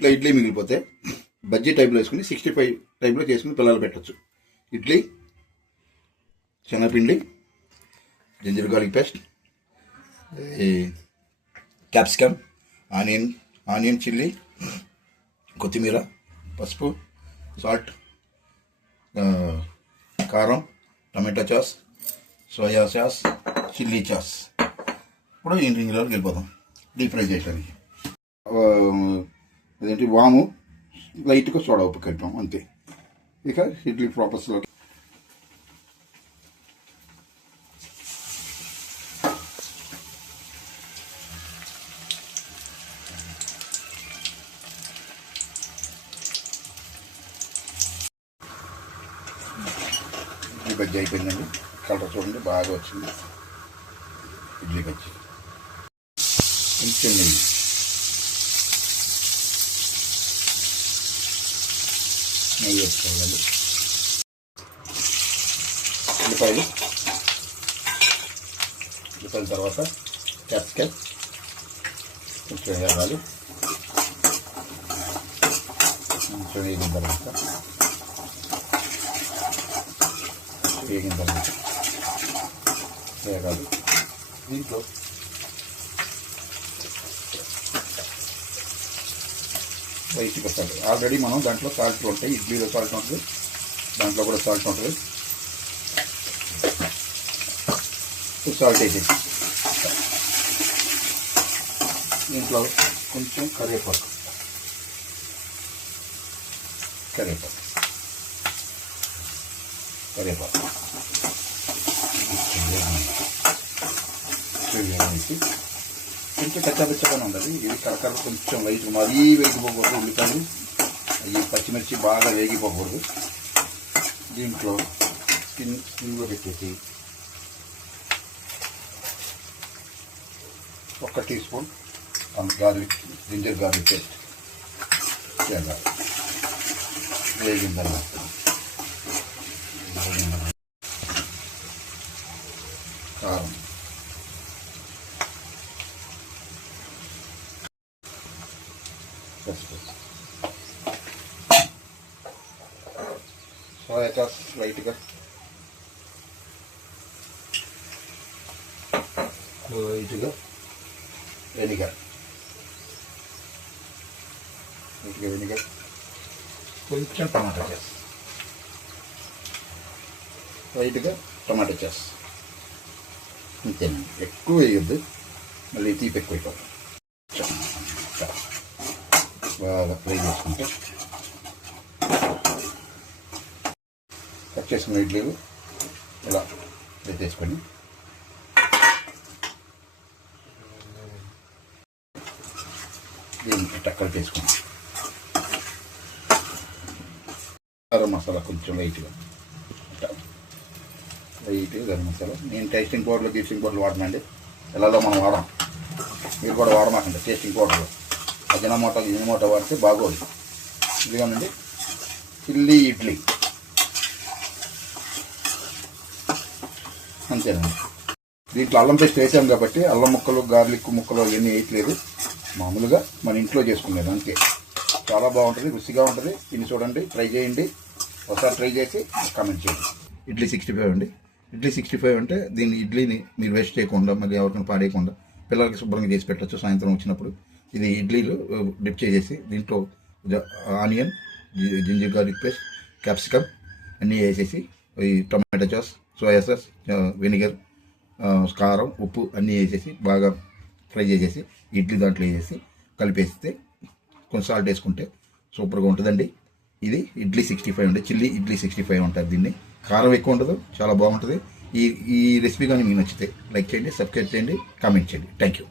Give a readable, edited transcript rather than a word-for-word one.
ఇంట్లో ఇడ్లీ మిగిలిపోతే బజ్జీ టైప్లో వేసుకుని 65 టైప్లో చేసుకుని పిల్లలు పెట్టచ్చు. ఇడ్లీ, శనగపిండి, ginger garlic paste, capsicum, onion chilli, కొత్తిమీర, పసుపు, సాల్ట్, కారం, tomato sauce, soya sauce, chilli sauce. ఇప్పుడు ఇంగ్రీడియంట్లోకి వెళ్ళిపోతాం డీప్ ఫ్రై చేయడానికి. అదేంటి వాము, లైట్గా సోడా ఉప్పు కలిపాం అంతే. ఇక ఇడ్లీ ప్రాపర్స్లో ఇడ్లీ బజ్జీ అయిపోయిందండి. కలర్ చూడండి బాగా వచ్చింది. ఇడ్లీ బజ్జీ కొంచెం నెయ్యి వేసుకోవాలి. ఉల్లిపాయల తర్వాత క్యాప్సికమ్ కొంచెం వేయాలి. కొంచెం వేగిన తర్వాత వేగాలి. దీంట్లో లైట్గా సాల్ట్, ఆల్రెడీ మనం దాంట్లో సాల్ట్ ఉంటాయి. ఇడ్లీలో సాల్ట్ ఉంటుంది, దాంట్లో కూడా సాల్ట్ ఉంటుంది. సాల్ట్ వేసేసి దీంట్లో కొంచెం కరివేపాకు వేసి కొంచెం కచ్చాపచ్చగానే ఉండాలి. ఇది కరకర కొంచెం లైట్, మరీ వేగిపోకూడదు. ఉల్లిపాయలు అవి పచ్చిమిర్చి బాగా వేగిపోకూడదు. దీంట్లో స్కిన్లో పెట్టేసి 1 teaspoon ginger garlic paste చేయాలి. వేగిన తర్వాత కారం, సోయా సాస్ లైట్గా, వెనిగర్, కొంచెం టమాటా సాస్, లైట్గా టమాటా సాస్ అంతేనండి. ఎక్కువ వేయొద్దు, మళ్ళీ తీపి ఎక్కువ అయిపోతుంది. బాగా ఫ్రై చేసుకుంటే కట్ చేసుకున్న ఇడ్లీలు ఇలా ఫ్రై చేసుకొని దీనికి టక్కలు చేసుకుంటాం. గరం మసాలా కొంచెం లైట్గా గరం మసాలా. నేను టేస్టింగ్ పౌడర్లు వాడనండి. ఎలాగో మనం వాడాం, మీరు కూడా వాడమాకండి. టేస్టింగ్ పౌడర్లు అజినమోటో వాడితే బాగోదు. ఇదిగోనండి చిల్లీ ఇడ్లీ అంతేనండి. దీంట్లో అల్లం పేస్ట్ వేసాం కాబట్టి అల్లం ముక్కలు, గార్లిక్ ముక్కలు ఇవన్నీ వేయట్లేదు. మామూలుగా మన ఇంట్లో చేసుకునేది అంతే. చాలా బాగుంటుంది, రుచిగా ఉంటుంది. తిని చూడండి, ట్రై చేయండి. ఒకసారి ట్రై చేసి కామెంట్ చేయండి. ఇడ్లీ 65 అండి. ఇడ్లీ 65 అంటే దీన్ని ఇడ్లీని మీరు వేస్ట్ చేయకుండా, మళ్ళీ ఎవరికైనా పాడేయకుండా పిల్లలకి శుభ్రంగా చేసి పెట్టచ్చు. సాయంత్రం వచ్చినప్పుడు ఇది ఇడ్లీలు డిప్ చేసేసి దీంట్లో onion, ginger garlic paste, capsicum అన్నీ వేసేసి ఈ tomato sauce, soya sauce, vinegar, కారం, ఉప్పు అన్నీ వేసేసి బాగా ఫ్రై చేసేసి ఇడ్లీ దాంట్లో వేసేసి కలిపేస్తే కొంచెం సాల్ట్ వేసుకుంటే సూపర్గా ఉంటుందండి. ఇది ఇడ్లీ 65 అండి. చిల్లీ ఇడ్లీ 65 అంటారు దీన్ని. కారం ఎక్కువ ఉండదు, చాలా బాగుంటుంది. ఈ రెసిపీ కానీ మీకు నచ్చితే లైక్ చేయండి, సబ్స్క్రైబ్ చేయండి, కామెంట్ చేయండి. Thank you.